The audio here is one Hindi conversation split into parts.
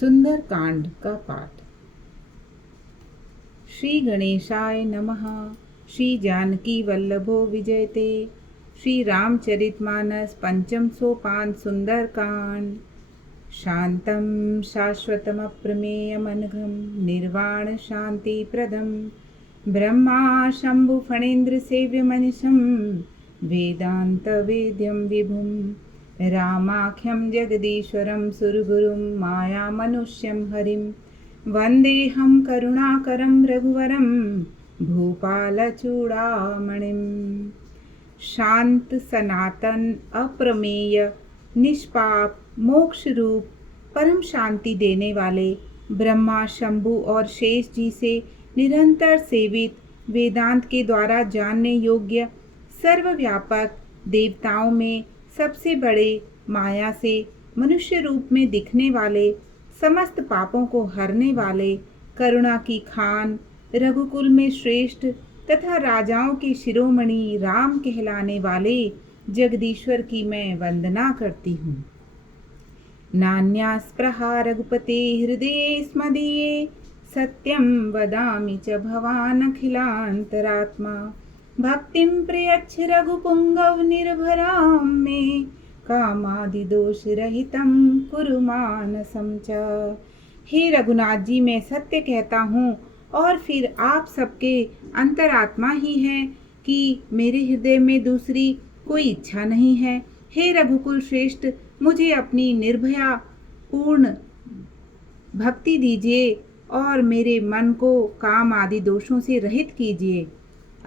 सुंदर कांड का पाठ। श्री गणेशाय नमः। श्री जानकी वल्लभो विजयते। श्री रामचरितमानस पंचम सोपान सुंदर कांड। शांतं शाश्वतमप्रमेयमनघं निर्वाण शांति प्रदं ब्रह्मा शंभु फणेन्द्र सेव्यमनिशं वेदांत वेद्यं विभुं रामाख्यं जगदीश्वरं सुरगुरुं मायामनुष्यं हरिं वन्देऽहं करुणाकरं रघुवरं भूपालचूडामणिं। शांत सनातन अप्रमेय निष्पाप मोक्ष रूप परम शांति देने वाले ब्रह्मा शंभु और शेष जी से निरंतर सेवित वेदांत के द्वारा जानने योग्य सर्वव्यापक देवताओं में सबसे बड़े माया से मनुष्य रूप में दिखने वाले समस्त पापों को हरने वाले करुणा की खान रघुकुल में श्रेष्ठ तथा राजाओं के शिरोमणि राम कहलाने वाले जगदीश्वर की मैं वंदना करती हूँ। नान्यास्पृहा रघुपते हृदये स्मदीये सत्यं वदामि च भवानखिलान्तरात्मा भक्तिं प्रयच्छ रघुपुंगव निर्भरां मे कामादिदोषरहितं कुरु मानसं च। हे रघुनाथ जी, मैं सत्य कहता हूँ और फिर आप सबके अंतरात्मा ही हैं कि मेरे हृदय में दूसरी कोई इच्छा नहीं है। हे रघुकुल श्रेष्ठ, मुझे अपनी निर्भया पूर्ण भक्ति दीजिए और मेरे मन को काम आदि दोषों से रहित कीजिए।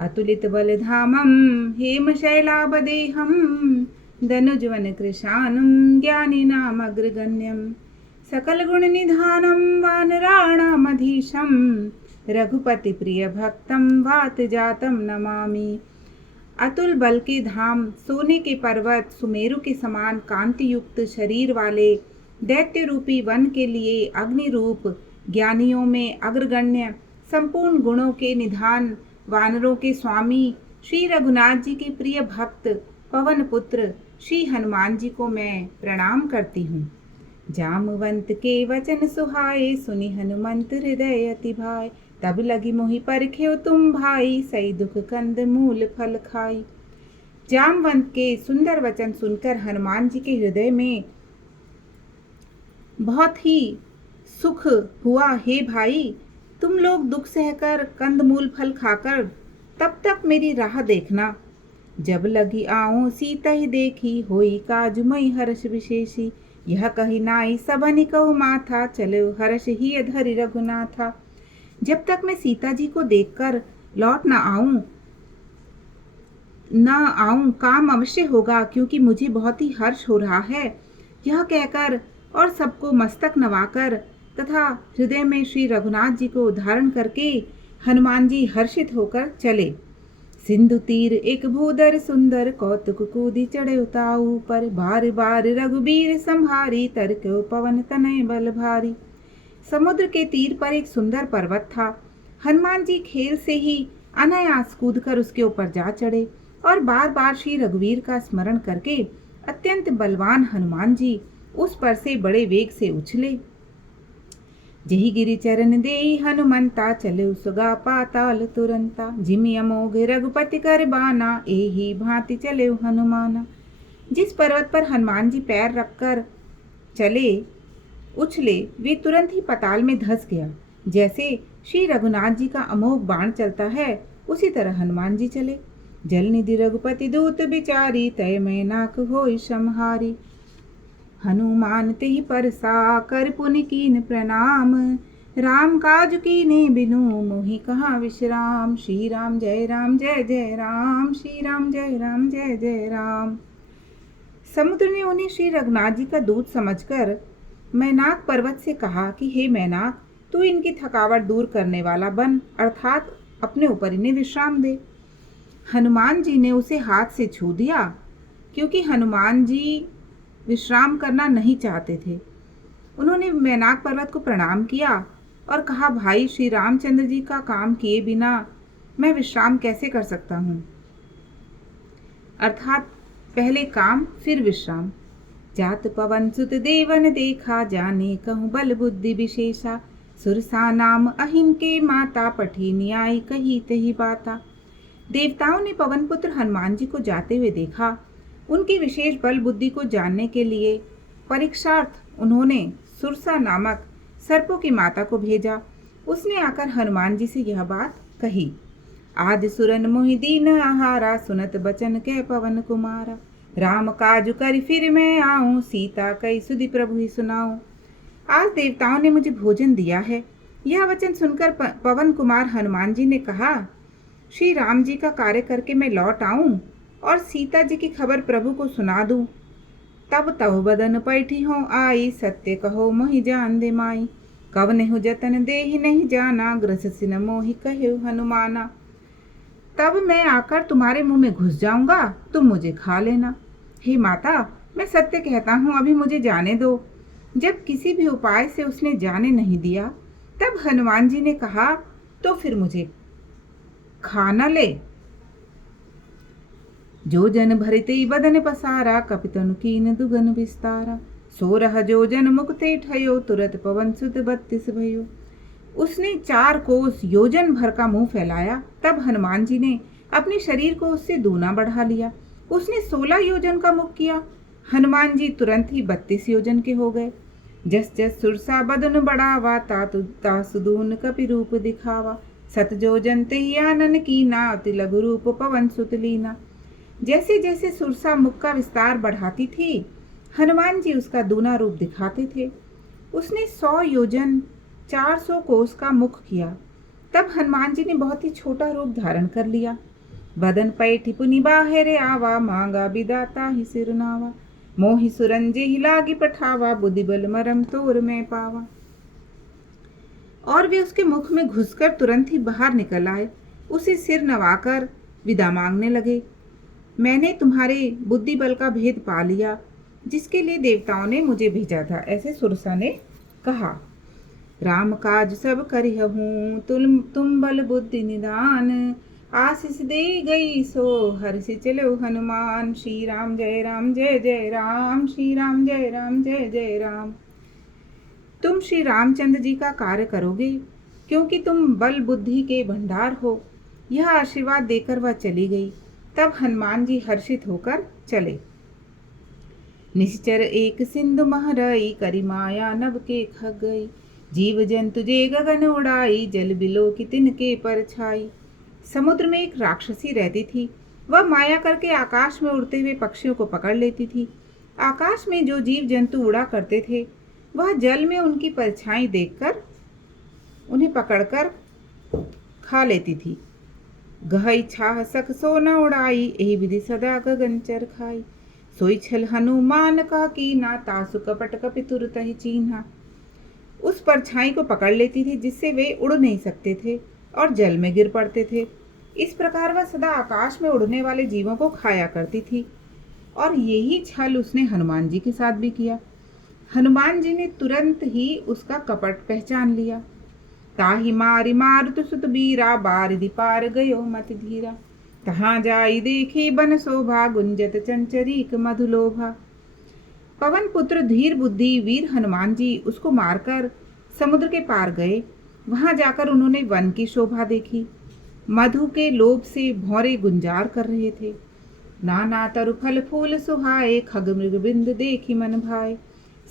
अतुलित बलधामं हेमशैलाभदेहं धनुजवन कृशानं ज्ञानिनाम अग्रगण्यं सकल गुण निधानं वानराणामधीशं रघुपति प्रिय भक्तं वात जातं नमामि। अतुल बल के धाम, सोने के पर्वत, सुमेरु के समान कांति युक्त शरीर वाले दैत्य रूपी वन के लिए अग्नि रूप, ज्ञानियों में अग्रगण्य, संपूर्ण गुणों के निधान, वानरों के स्वामी श्री रघुनाथ जी के प्रिय भक्त पवन पुत्र श्री हनुमान जी को मैं प्रणाम करती हूँ। जामवंत के वचन सुहाए सुनि हनुमंत हृदय अति भाए तब लगी मोहि परख्यो तुम भाई सही दुख कंद मूल फल खाई। जामवंत के सुंदर वचन सुनकर हनुमान जी के हृदय में बहुत ही सुख हुआ। हे भाई, तुम लोग दुख सहकर कंद मूल फल खाकर तब तक मेरी राह देखना। जब लगी आऊं सीता ही देखी होई काजुमई हर्ष विशेषी यह कही नाई सबनि कहु माथा चलो हर्ष ही धरि रघुनाथा। जब तक मैं सीता जी को देखकर लौट न आऊं काम अवश्य होगा, क्योंकि मुझे बहुत ही हर्ष हो रहा है। यह कहकर और सबको मस्तक नवाकर तथा हृदय में श्री रघुनाथ जी को धारण करके हनुमान जी हर्षित होकर चले। सिंधु तीर एक भूधर सुंदर कौतुक कूदी चढ़े उताऊ पर बार बार रघुबीर संहारी तरक्यो पवन तनय बल भारी। समुद्र के तीर पर एक सुंदर पर्वत था। हनुमान जी खेल से ही अनायास कूदकर उसके ऊपर जा चढ़े और बार बार श्री रघुवीर का स्मरण करके अत्यंत बलवान हनुमान जी उस पर से बड़े वेग से उछले। जही गिरि चरण देई हनुमंता चले सुगा पाताल तुरंता जिमि अमोघ रघुपति कर बाना एही भांति चले हनुमाना। जिस पर्वत पर हनुमान जी पैर रखकर उछले वे तुरंत ही पाताल में धंस गया। जैसे श्री रघुनाथ जी का अमोघ बाण चलता है उसी तरह हनुमान जी चले। जल निधि रघुपति दूत बिचारी तय मैनाक होई समहारी। हनुमान तेहि परसा कर पुनि कीन प्रणाम राम काज कीने बिनु मोहि कहाँ विश्राम। श्री राम जय जय राम श्री राम जय जय राम। समुद्र ने उन्हें श्री रघुनाथ जी का दूत समझकर मैनाक पर्वत से कहा कि हे मैनाक, तू इनकी थकावट दूर करने वाला बन, अर्थात अपने ऊपर इन्हें विश्राम दे। हनुमान जी ने उसे हाथ से छू दिया, क्योंकि हनुमान जी विश्राम करना नहीं चाहते थे। उन्होंने मैनाक पर्वत को प्रणाम किया और कहा, भाई, श्री रामचंद्र जी का काम किए बिना मैं विश्राम कैसे कर सकता हूँ, अर्थात पहले काम फिर विश्राम। जात पवन सुत देवन देखा, जाने कहूँ बल बुद्धि विशेषा। सुरसा नाम अहिन के माता, पठी न्याय कही तही बाता। देवताओं ने पवन पुत्र हनुमान जी को जाते हुए देखा। उनकी विशेष बल बुद्धि को जानने के लिए परीक्षार्थ उन्होंने सुरसा नामक सर्पों की माता को भेजा। उसने आकर हनुमान जी से यह बात कही। आदि सुरन मोहि दीन आहारा, सुनत बचन कह पवन कुमारा। राम काज कर फिर मैं आऊं, सीता कई सुधि प्रभु ही सुनाऊं। आज देवताओं ने मुझे भोजन दिया है। यह वचन सुनकर पवन कुमार हनुमान जी ने कहा, श्री राम जी का कार्य करके मैं लौट आऊं और सीता जी की खबर प्रभु को सुना दूं। तब तव बदन पैठी हो आई, सत्य कहो मोहि जान दे माई। कवने हो जतन देहि नहीं जाना, ग्रस सिन मोहि कहे हनुमाना। तब मैं आकर तुम्हारे मुंह में घुस जाऊंगा, तुम मुझे खा लेना। हे माता, मैं सत्य कहता हूँ, अभी मुझे जाने दो। जब किसी भी उपाय से उसने जाने नहीं दिया, तब हनुमान जी ने कहा, तो फिर मुझे खा न ले। जो जन भरते बदन पसारा, कपितनु कीन दुगन विस्तारा। 16 जो जन मुक्ते ठयो, तुरत पवन सुत 32 भयो। उसने 4 कोस योजन भर का मुंह फैलाया। तब हनुमान जी ने अपने शरीर को उससे दूना बढ़ा लिया। उसने 16 योजन का मुख किया। हनुमान जी तुरंत ही 32 योजन के हो गए। जस जस सुरसा बदन बढ़ावा, तासु दून कपि रूप दिखावा। 7 योजन ते ही आनन कीना, अति लघु रूप पवन सुत लीना। जैसे जैसे सुरसा मुख का विस्तार बढ़ाती थी, हनुमान जी उसका दूना रूप दिखाते थे। उसने 100 योजन 400 कोस का मुख किया। तब हनुमान जी ने बहुत ही छोटा रूप धारण कर लिया। बदन पैठि पुनि बाहेरे आवा, मांगा विदाता ही सिरनावा। मोहि सुरंजे ही लागी पठावा, बुद्धि बल मरम तोर में पावा। और वे उसके मुख में घुसकर तुरंत ही बाहर निकल आए। उसे सिर नवाकर विदा मांगने लगे। मैंने तुम्हारे बुद्धि बल का भेद पा लिया, जिसके लिए देवताओं ने मुझे भेजा था, ऐसे सुरसा ने कहा। राम काज सब करिहूँ, तुम बल बुद्धि निदान। आशीष दे गई सो हर्ष चलो हनुमान। श्री राम जय जय राम, श्री राम जय जय राम। तुम श्री रामचंद्र जी का कार्य करोगे, क्योंकि तुम बल बुद्धि के भंडार हो। यह आशीर्वाद देकर वह चली गई। तब हनुमान जी हर्षित होकर चले। निश्चर एक सिंधु महरई, करी माया नभ के खग गई। जीव जंतु जे गगन उड़ाई, जल बिलो की तिनके पर छाई। समुद्र में एक राक्षसी रहती थी। वह माया करके आकाश में उड़ते हुए पक्षियों को पकड़ लेती थी। आकाश में जो जीव जंतु उड़ा करते थे, वह जल में उनकी परछाई देखकर उन्हें पकड़कर खा लेती थी। गहई छाह सख सो न उड़ाई, एहि विधि सदा गगन चर खाई। सोई छल हनुमान का कीना, तासु कपट कपि तुरत ही चीन्हा। उस परछाई को पकड़ लेती थी, जिससे वे उड़ नहीं सकते थे और जल में गिर पड़ते थे। इस प्रकार वह सदा आकाश में उड़ने वाले जीवों को खाया करती थी। और यही छल उसने हनुमान जी के साथ भी किया। हनुमान जी ने तुरंत ही उसका कपट पहचान लिया। ताहि मारि मारुत सुत बीरा, बारिधि पार गयो मति धीरा। तहाँ जाई देखी बन शोभा, गुंजत चंचरीक मधुलोभा। पवन पुत्र धीर बुद्धि वीर हनुमान जी उसको मारकर समुद्र के पार गए। वहां जाकर उन्होंने वन की शोभा देखी। मधु के लोभ से भौरे गुंजार कर रहे थे। नाना तरु फल फूल सुहाए, खग मृग बिंद देखी मन भाए।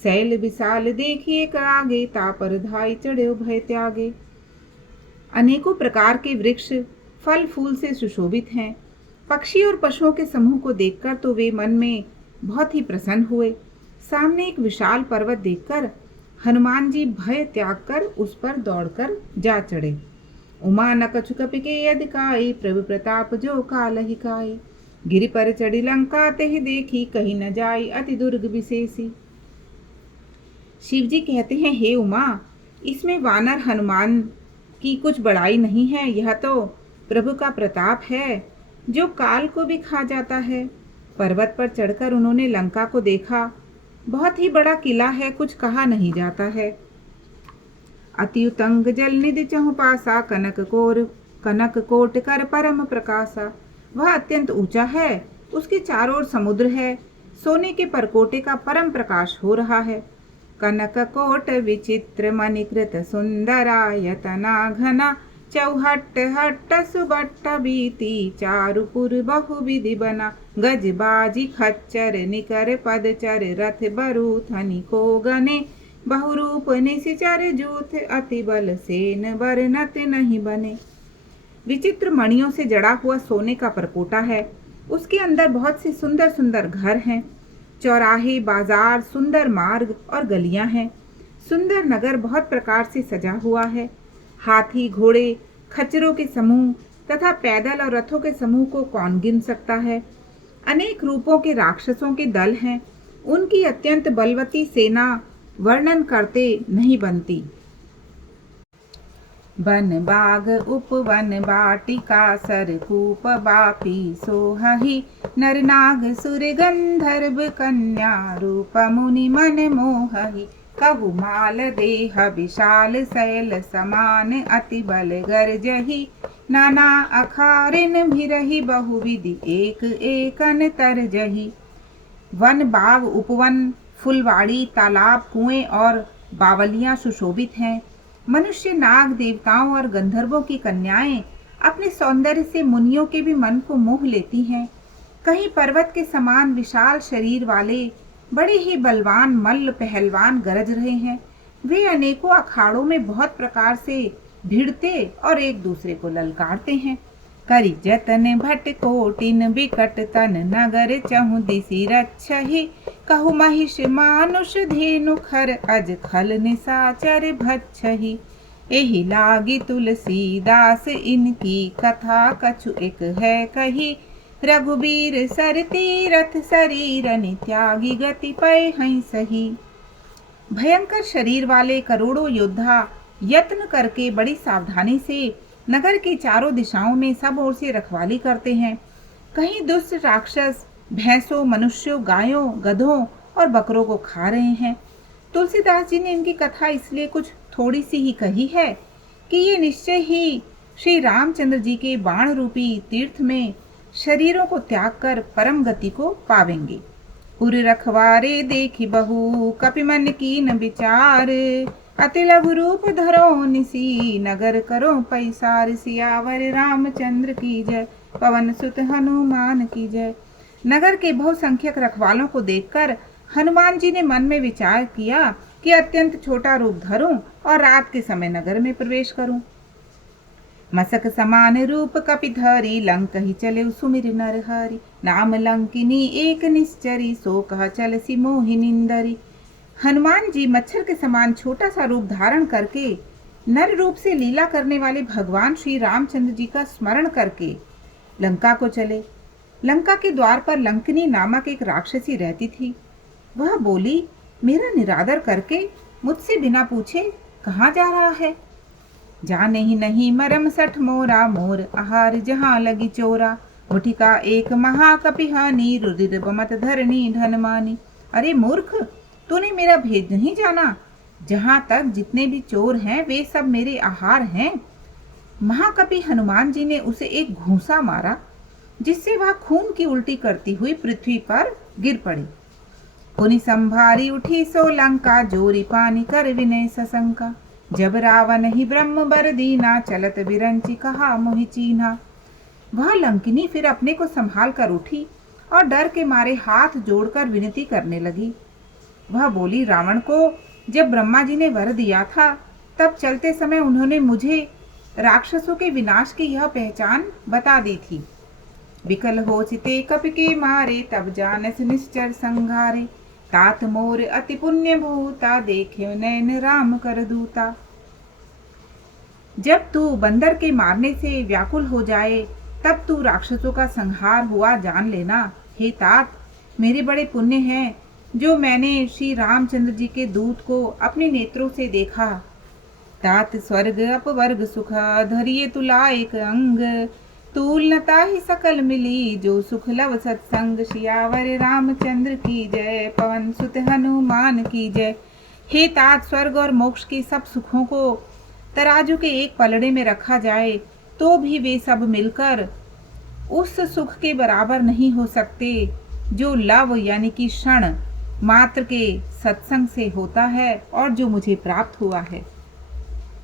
शैल विशाल देखिए आगे, तापर धाई चढ़े भय त्यागे। अनेकों प्रकार के वृक्ष फल फूल से सुशोभित हैं। पक्षी और पशुओं के समूह को देखकर तो वे मन में बहुत ही प्रसन्न हुए। सामने एक विशाल पर्वत देखकर हनुमान जी भय त्याग कर उस पर दौड़कर जा चढ़े। उमा न कछु कपिके अधिकाई, प्रभु प्रताप जो काल ही काई। गिरि पर चढ़ी लंका तेहि देखी, कहीं न जाई अति दुर्ग विशेषी। शिव जी कहते हैं, हे उमा, इसमें वानर हनुमान की कुछ बड़ाई नहीं है। यह तो प्रभु का प्रताप है, जो काल को भी खा जाता है। पर्वत पर चढ़कर उन्होंने लंका को देखा। बहुत ही बड़ा किला है, कुछ कहा नहीं जाता है। अति उतंग जल निधि चहुपासा, कनक कोट कर परम प्रकाशा। वह अत्यंत ऊंचा है, उसके चारों ओर समुद्र है। सोने के परकोटे का परम प्रकाश हो रहा है। कनक कोट विचित्र मणिकृत सुंदरायतना घना, चौहट्ट हट्ट सुबट्ट बीती चारुपुर बहुविधि बना। गज बाजी खच्चर निकर पदचर रथ बरु थनि को गने, बहुरूप निशिचर जूथ अति बल सेन बरनत नहीं बने। विचित्र मणियों से जड़ा हुआ सोने का परकोटा है। उसके अंदर बहुत से सुंदर सुंदर घर हैं। चौराहे, बाजार, सुंदर मार्ग और गलियां हैं। सुंदर नगर बहुत प्रकार से सजा हुआ है। हाथी, घोड़े, खच्चरों के समूह तथा पैदल और रथों के समूह को कौन गिन सकता है। अनेक रूपों के राक्षसों के दल हैं। उनकी अत्यंत बलवती सेना वर्णन करते नहीं बनती। वन बाग उपवन बाटिका सरकूप बापी सोहहि, नर नाग सुर गंधर्व कन्या रूप मुनि मन मोहहि। कहु माल देह विशाल शैल समान, अति बल गर्जहि, नाना अखारिन भिरहि बहुविधि एक एकन तरजहि। वन, बाग, उपवन, फुलवाड़ी, तालाब, कुएं और बावलियां सुशोभित हैं। मनुष्य, नाग, देवताओं और गंधर्वों की कन्याएं अपने सौंदर्य से मुनियों के भी मन को मोह लेती हैं। कहीं पर्वत के समान विशाल शरीर वाले बड़े ही बलवान मल्ल पहलवान गरज रहे हैं। वे अनेकों अखाड़ों में बहुत प्रकार से भिड़ते और एक दूसरे को ललकारते हैं। करि जतन भट कोटिन बिकट तन नगर चहु दिशि रक्षहि, कहु महिष मानुष धेनु खर अज खल निशाचर भक्षहि। एहि लागी तुलसीदास इनकी कथा कछु एक है कही, रघुबीर सर तीरथ शरीरनि त्यागी गति पै हई सही। भयंकर शरीर वाले करोड़ों योद्धा यत्न करके बड़ी सावधानी से नगर की चारों दिशाओं में सब ओर से रखवाली करते हैं। कहीं दुष्ट राक्षस भैंसों, मनुष्यों, गायों, गधों और बकरों को खा रहे हैं। तुलसीदास जी ने इनकी कथा इसलिए कुछ थोड़ी सी ही कही है कि ये निश्चय ही श्री रामचंद्र जी के बाण रूपी तीर्थ में शरीरों को त्याग कर परम गति को पावेंगे। उर रखवारे देखी बहु कपि मन कीन विचार, अति लघु रूप धरो निसी नगर करो पैसार। सियावर रामचंद्र की जय, पवन सुत हनुमान की जय। नगर के बहुसंख्यक रखवालों को देखकर हनुमान जी ने मन में विचार किया कि अत्यंत छोटा रूप धरूं और रात के समय नगर में प्रवेश करूं। मसक समान रूप कपिधरी, लंक ही चले सुमिर नर हरि। नाम लंकिनी एक निश्चरी, सो कह चल सी मोहिनिंदरी। हनुमान जी मच्छर के समान छोटा सा रूप धारण करके नर रूप से लीला करने वाले भगवान श्री रामचंद्र जी का स्मरण करके लंका को चले। लंका के द्वार पर लंकिनी नामक एक राक्षसी रहती थी। वह बोली, मेरा निरादर करके मुझसे बिना पूछे कहाँ जा रहा है। जाने ही नहीं मरम सठ मोरा, मोर आहार जहाँ लगी चोरा। मुठिका एक महाकपिहानी, रुधिर बमत धरणी धनमानी। अरे मूर्ख, तूने मेरा भेद नहीं जाना। जहाँ तक जितने भी चोर हैं वे सब मेरे आहार हैं। महाकपि हनुमान जी ने उसे एक घूंसा मारा, जिससे वह खून की उल्टी करती हुई पृथ्वी पर गिर पड़ी। पुनि संभारी उठी सो लंका, जोरी पानी कर विनय सशंका। जब रावण ही ब्रह्म बर दीना, चलत बिरंची कहा मोहि चीन्हा। वह लंकिनी फिर अपने को संभाल कर उठी और डर के मारे हाथ जोड़कर विनती करने लगी। वह बोली, रावण को जब ब्रह्मा जी ने वर दिया था तब चलते समय उन्होंने मुझे राक्षसों के विनाश की यह पहचान बता दी थी। विकल हो चिते कपि के मारे, तब जानस निश्चर संघारे। तात मोर अति पुण्य भूता, देखे नैन राम कर दूता। जब तू बंदर के मारने से व्याकुल हो जाए तब तू राक्षसों का संहार हुआ जान लेना। हे तात, मेरे बड़े पुण्य हैं जो मैंने श्री रामचंद्र जी के दूत को अपने नेत्रों से देखा। तात स्वर्ग अपवर्ग सुख, धरिए तुला एक अंग। तूल नता ही सकल मिली, जो सुख लव सत्संग। सियावर रामचंद्र की जय, पवन सुत हनुमान की जय। हे तात, स्वर्ग और मोक्ष के सब सुखों को तराजू के एक पलड़े में रखा जाए तो भी वे सब मिलकर उस सुख के बराबर नहीं हो सकते जो लव यानी कि क्षण मात्र के सत्संग से होता है और जो मुझे प्राप्त हुआ है।